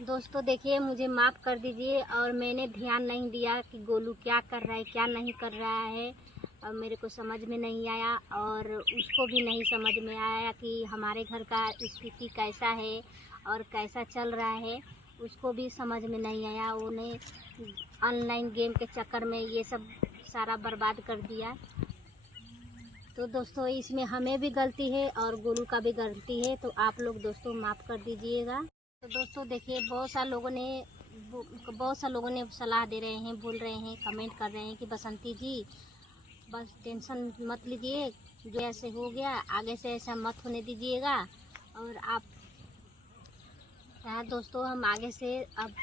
दोस्तों देखिए, मुझे माफ़ कर दीजिए और मैंने ध्यान नहीं दिया कि गोलू क्या कर रहा है क्या नहीं कर रहा है। और मेरे को समझ में नहीं आया और उसको भी नहीं समझ में आया कि हमारे घर का स्थिति कैसा है और कैसा चल रहा है। उसको भी समझ में नहीं आया। उन्हें ऑनलाइन गेम के चक्कर में ये सब सारा बर्बाद कर दिया। तो दोस्तों इसमें हमें भी गलती है और गोलू का भी गलती है, तो आप लोग दोस्तों माफ़ कर दीजिएगा। तो दोस्तों देखिए, बहुत सा लोगों ने सलाह दे रहे हैं, बोल रहे हैं, कमेंट कर रहे हैं कि बसंती जी बस टेंशन मत लीजिए, जो ऐसे हो गया आगे से ऐसा मत होने दीजिएगा। और आप दोस्तों हम आगे से अब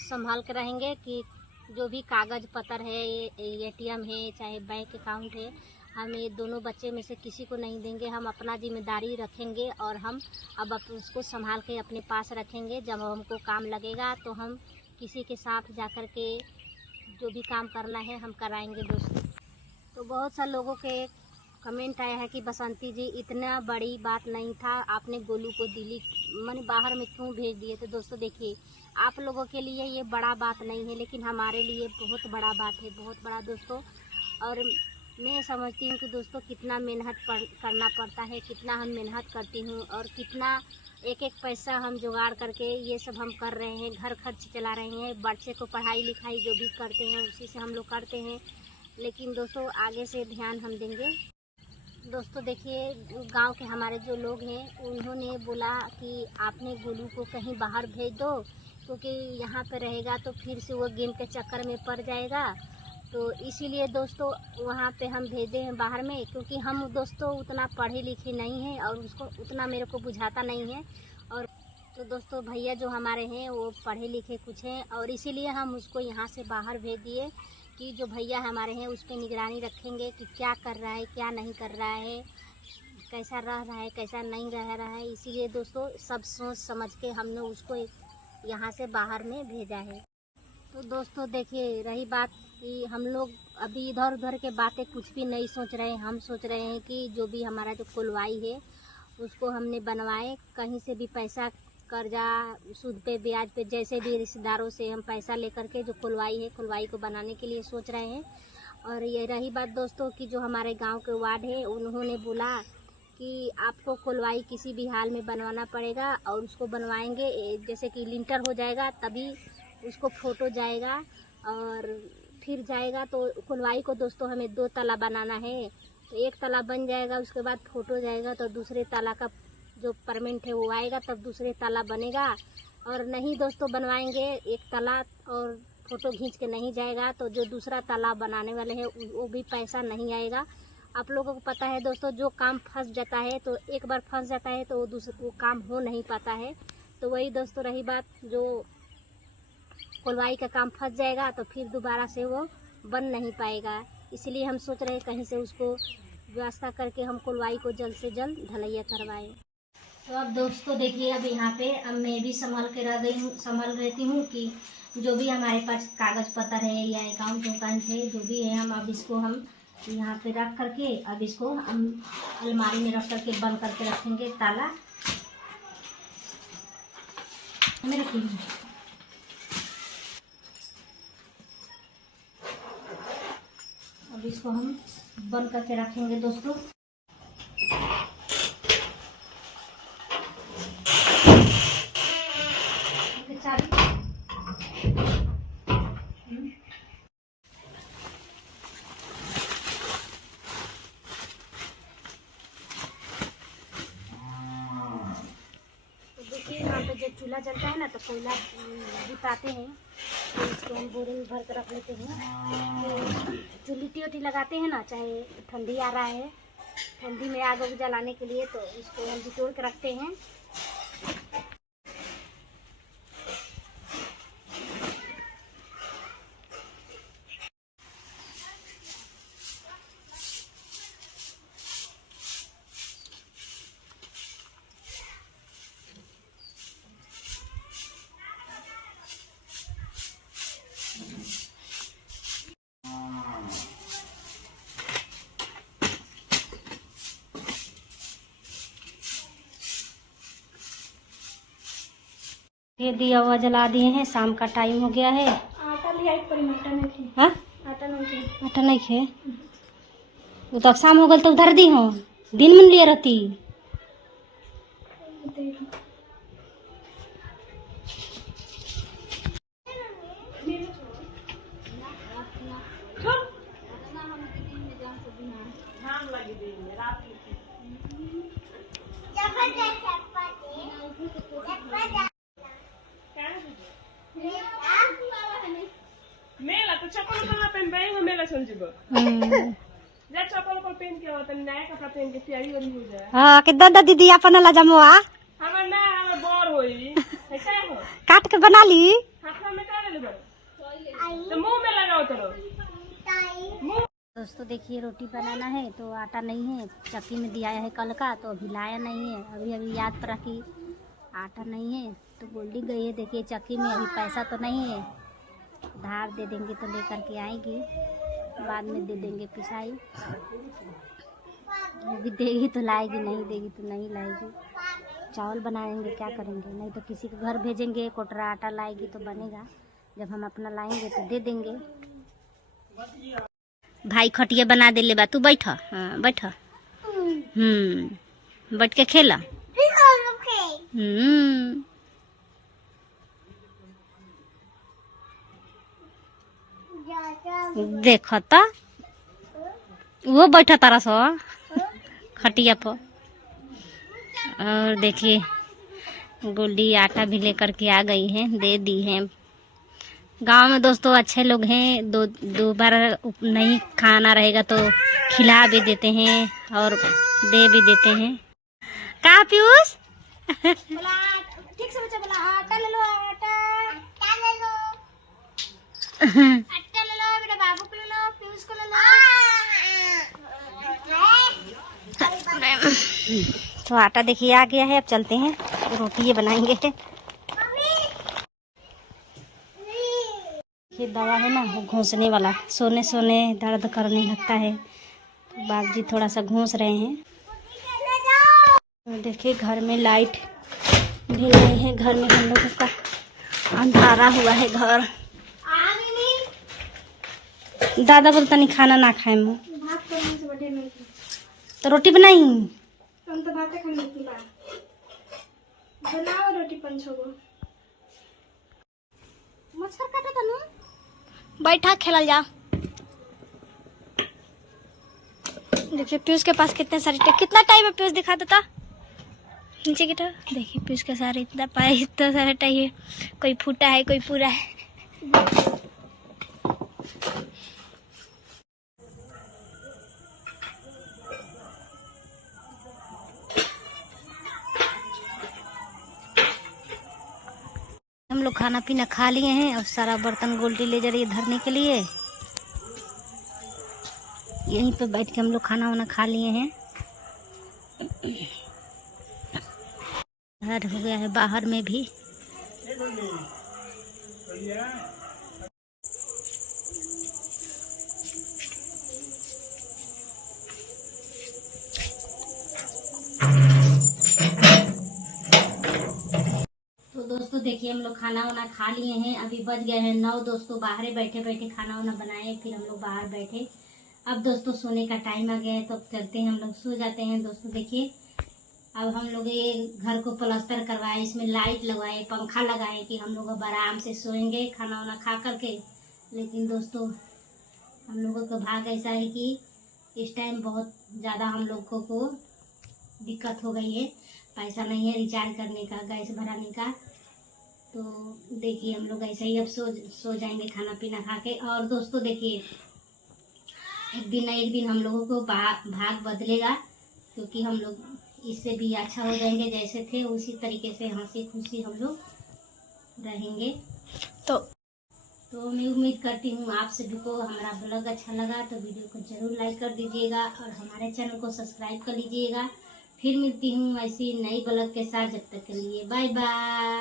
संभाल कर रहेंगे कि जो भी कागज़ पत्र है, एटीएम है, चाहे बैंक अकाउंट है, हम ये दोनों बच्चे में से किसी को नहीं देंगे। हम अपना जिम्मेदारी रखेंगे और हम अब उसको संभाल के अपने पास रखेंगे। जब हमको काम लगेगा तो हम किसी के साथ जाकर के जो भी काम करना है हम कराएंगे दोस्तों। तो बहुत सा लोगों के कमेंट आया है कि बसंती जी इतना बड़ी बात नहीं था, आपने गोलू को दिल्ली माने बाहर में क्यों भेज दिए। तो दोस्तों देखिए, आप लोगों के लिए ये बड़ा बात नहीं है, लेकिन हमारे लिए बहुत बड़ा बात है, बहुत बड़ा दोस्तों। और मैं समझती हूँ कि दोस्तों कितना मेहनत करना पड़ता है, कितना हम मेहनत करती हूँ और कितना एक एक पैसा हम जुगाड़ करके ये सब हम कर रहे हैं, घर खर्च चला रहे हैं, बच्चे को पढ़ाई लिखाई जो भी करते हैं उसी से हम लोग करते हैं। लेकिन दोस्तों आगे से ध्यान हम देंगे। दोस्तों देखिए, गांव के हमारे जो लोग हैं उन्होंने बोला कि आपने गोलू को कहीं बाहर भेज दो, क्योंकि यहाँ पे रहेगा तो फिर से वो गेम के चक्कर में पड़ जाएगा। तो इसीलिए दोस्तों वहाँ पे हम भेजे हैं बाहर में, क्योंकि हम दोस्तों उतना पढ़े लिखे नहीं हैं और उसको उतना मेरे को बुझाता नहीं है। और तो दोस्तों भैया जो हमारे हैं वो पढ़े लिखे कुछ हैं और इसीलिए हम उसको यहाँ से बाहर भेज दिए कि जो भैया हमारे हैं उस पर निगरानी रखेंगे कि क्या कर रहा है क्या नहीं कर रहा है, कैसा रह रहा है कैसा नहीं रह रहा है। इसीलिए दोस्तों सब सोच समझ के हमने उसको यहाँ से बाहर में भेजा है। तो दोस्तों देखिए, रही बात कि हम लोग अभी इधर उधर के बातें कुछ भी नहीं सोच रहे हैं। हम सोच रहे हैं कि जो भी हमारा जो खुलवाई है उसको हमने बनवाए, कहीं से भी पैसा कर्जा सूद पे ब्याज पे जैसे भी रिश्तेदारों से हम पैसा लेकर के जो खुलवाई को बनाने के लिए सोच रहे हैं। और ये रही बात दोस्तों कि जो हमारे गांव के वार्ड है उन्होंने बोला कि आपको खुलवाई किसी भी हाल में बनवाना पड़ेगा और उसको बनवाएंगे जैसे कि लिंटर हो जाएगा तभी उसको फोटो जाएगा और फिर जाएगा। तो खुलवाई को दोस्तों हमें 2 ताला बनाना है, तो 1 ताला बन जाएगा, उसके बाद फोटो जाएगा, तो दूसरे ताला का जो परमेंट है वो आएगा, तब दूसरे ताला बनेगा। और नहीं दोस्तों बनवाएंगे 1 ताला और फ़ोटो खींच के नहीं जाएगा तो जो दूसरा ताला बनाने वाले हैं वो भी पैसा नहीं आएगा। आप लोगों को पता है दोस्तों, जो काम फंस जाता है तो एक बार फंस जाता है तो वो काम हो नहीं पाता है। तो वही दोस्तों रही बात, जो खुलवाई का काम फंस जाएगा तो फिर दोबारा से वो बन नहीं पाएगा। इसलिए हम सोच रहे हैं कहीं से उसको व्यवस्था करके हम खुलवाई को जल्द से जल्द ढलैया करवाएं। तो अब दोस्तों देखिए, अब यहाँ पे अब मैं भी संभल रहती हूँ कि जो भी हमारे पास कागज़ पत्र है या अकाउंट है जो भी है, हम अब इसको हम यहाँ पे रख करके अब इसको हम अलमारी में रख करके बंद करके रखेंगे ताला में रखेंगे। अब इसको हम बंद करके रखेंगे दोस्तों। यहाँ पे जब चूल्हा जलता है ना तो कोयला बुताते हैं, तो इसको हम बोरे में भर कर रख लेते हैं। जो लिट्टी उट्टी लगाते हैं ना, चाहे ठंडी आ रहा है, ठंडी में आग उग जलाने के लिए, तो इसको हम बिटोर के रखते हैं। ये दिया हुआ जला दिए हैं, शाम का टाइम हो गया है। आटा लिया एक पर आटा नहीं थे। हाँ आटा नहीं थे। आटा नहीं खे वो तो अब शाम हो गल तो उधर दी हो दिन में लिए रहती। मेला तो चप्पल कहाँ पहन बैग मेला समझिबो जा चप्पल को पहन के होता नया कपड़ा पहन के तैयारी हो जाए। हाँ के दादा दीदी अपन ला जमवा हमर ना हमर बोर होई ऐसा हो काट के बना ली हाथ में का ले तो मुंह में लगाओ चलो। दोस्तों देखिए रोटी बनाना है तो आटा नहीं है, चक्की में दिया है कल का तो अभी लाया नहीं है। अभी अभी याद पड़ा कि आटा नहीं है तो गोल्डी गई है देखिए चक्की में, अभी पैसा तो नहीं है, धार दे देंगे तो लेकर के आएगी, बाद में दे देंगे पिसाई। अभी देगी तो लाएगी, नहीं देगी तो नहीं लाएगी। चावल बनाएंगे क्या करेंगे, नहीं तो किसी के घर भेजेंगे, कोटरा आटा लाएगी तो बनेगा, जब हम अपना लाएंगे तो दे देंगे। भाई खटिया बना दे ले बा, तू बैठ। हाँ बैठ। बैठ के खेला। देखो तो वो बैठा तारा सो खटिया पर। और देखिए गोल्डी आटा भी लेकर के आ गई है, दे दी है। गांव में दोस्तों अच्छे लोग हैं, दो बार नहीं खाना रहेगा तो खिला भी देते हैं और दे भी देते हैं। कहा पीयूष ठीक से बच्चा बोला आटा ले लो, आटा ले लो, आटा ले लो, मेरे बाबू को ले लो, पीयूष को ले लो। तो आटा देखिए आ गया है, अब चलते हैं रोटी ये बनाएंगे। ये दवा है ना वो घूंसने वाला, सोने सोने दर्द करने लगता है तो बाबूजी थोड़ा सा घूंस रहे हैं। तो देखिए घर में लाइट भी नहीं है, घर में हम लोगों का अंधारा हुआ है घर। दादा बोलता नहीं खाना ना खाए मुँह भात करने से बड़े नहीं तो रोटी बनाई हम तो भात खाने की बात बनाओ रोटी पंचो को मच्छर काटा था ना। बैठा खेला जा। देखिए पीयूष के पास कितने सारे कितना टाइम है पीयूष दिखा देता नीचे गिटा। देखिए पीयूष के सारे इतना पाए, इतना सारा टाइम है, कोई फूटा है कोई पूरा है। हम लोग खाना पीना खा लिए हैं और सारा बर्तन गोल्डी ले जा रही है धरने के लिए। यहीं पे बैठ के हम लोग खाना वाना खा लिए हैं। घर हो गया है बाहर में भी। तो दोस्तों देखिए हम लोग खाना वाना खा लिए हैं, अभी बज गए हैं 9। दोस्तों बाहर बैठे बैठे खाना वाना बनाए, फिर हम लोग बाहर बैठे। अब दोस्तों सोने का टाइम आ गया है तो चलते हैं हम लोग सो जाते हैं। दोस्तों देखिए अब हम लोग ये घर को प्लास्टर करवाए, इसमें लाइट लगवाए, पंखा लगाए कि हम लोग अब आराम से सोएंगे खाना वाना खा करके। लेकिन दोस्तों हम लोगों का भाग ऐसा है कि इस टाइम बहुत ज़्यादा हम लोगों को दिक्कत हो गई है, पैसा नहीं है रिचार्ज करने का, गैस भराने का। तो देखिए हम लोग ऐसे ही अब सो जाएंगे खाना पीना खा के। और दोस्तों देखिए एक दिन ना एक दिन हम लोगों को भाग बदलेगा, क्योंकि हम लोग इससे भी अच्छा हो जाएंगे, जैसे थे उसी तरीके से हंसी खुशी हम लोग रहेंगे। तो मैं उम्मीद करती हूँ आप सभी को हमारा ब्लॉग अच्छा लगा तो वीडियो को जरूर लाइक कर दीजिएगा और हमारे चैनल को सब्सक्राइब कर लीजिएगा। फिर मिलती हूँ ऐसी नई ब्लॉग के साथ, जब तक के लिए बाय बाय।